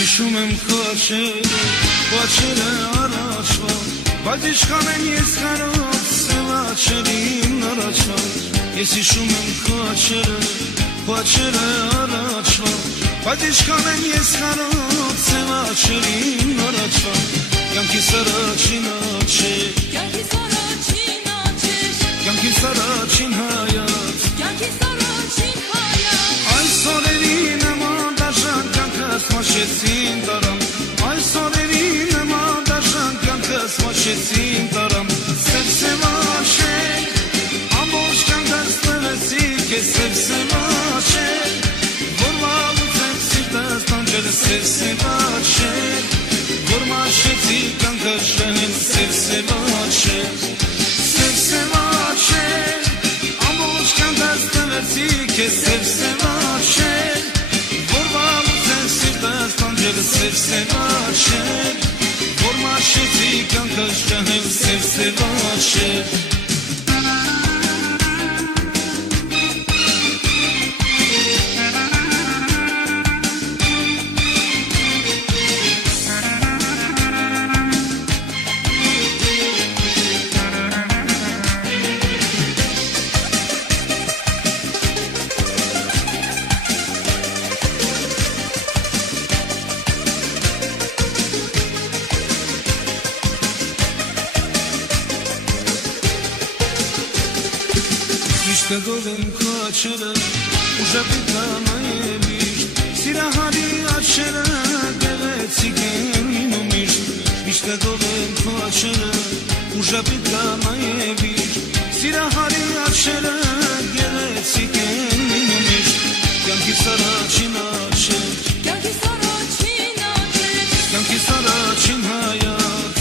Հիշում եմ քոչերը առաջվա, բայց իշխան եմ ես կարոտ սևաչերին առաջվա։ Ես հիշում եմ քոչերը առաջվա, բայց իշխան եմ ես կարոտ սևաչերին առաջվա։ Կյանքիս առաջին աչեր, կյանքիս առաջին հայաց, այս օրերի նման դաշան կյանքս մաշեցին տարամ, այս օրերի նման դաշան կյանքս մաշեցին տարամ։ Սև աչեր, ամբողջ կյանքս տվեցի քեզ սև աչեր, որ վաղուց եմ սիրտս տանջել սև աչեր, որ մաշեցի կյանքս շահել սև աչեր, սև աչեր, ամբողջ կյանքս տվեցի քեզ սև աչեր, որ վաղուց եմ սիրտս տանջել սև աչեր, որ մաշեցի կյանքս շահել սև աչեր։ Միշտեղով եմ քոչերը, ուժապիտ նամայելիշ, սիրահարի աչերը, գեղեցիկ են լինում միշտ։ Միշտեղով եմ քոչերը, ուժապիտ նամայելիշ, սիրահարի աչերը, գեղեցիկ են լինում միշտ։ Կյանքիս առաջին աչեր, կյանքիս առաջին հայաց,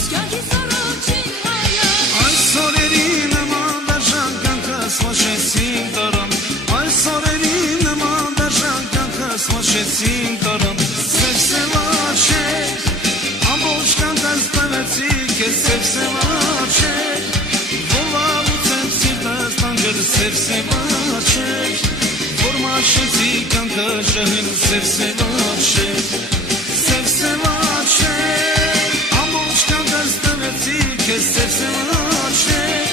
այս օրերի նման դաշան կյանքս մաշեցին տարամ, այս օրերի նման դաշան կյանքս մաշեցին տարամ։ Սև աչեր, ամբողջ կյանքս տվեցի քեզ սև աչեր, որ վաղուց եմ սիրտս տանջել սև աչեր, որ մաշեցի կյանքս շահել սև աչեր, սև աչեր, ամբողջ կյանքս տվեցի քեզ սև աչեր,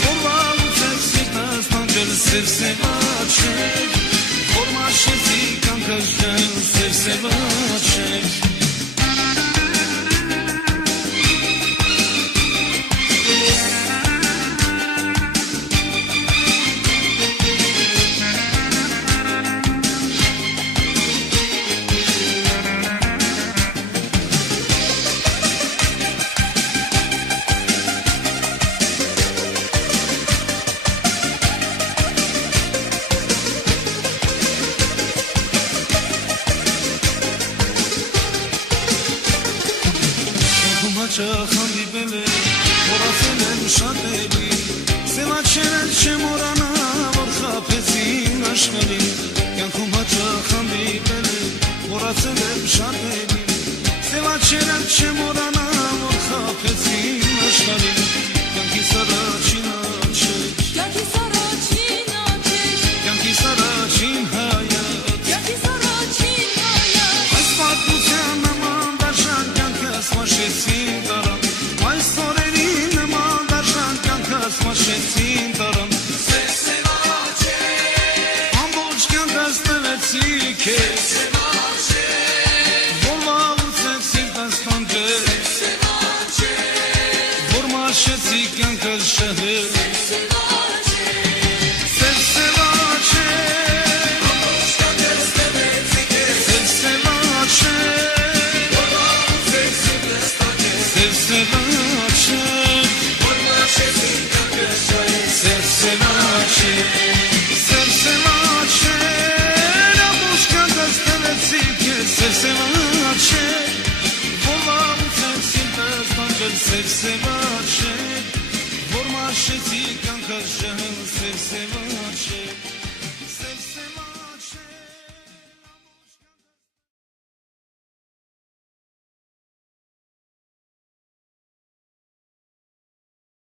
որ վաղուց եմ սիրտս տանջել սև աչեր, որ մաշեցի կյանքս շահել սև աչեր։ Հաճախ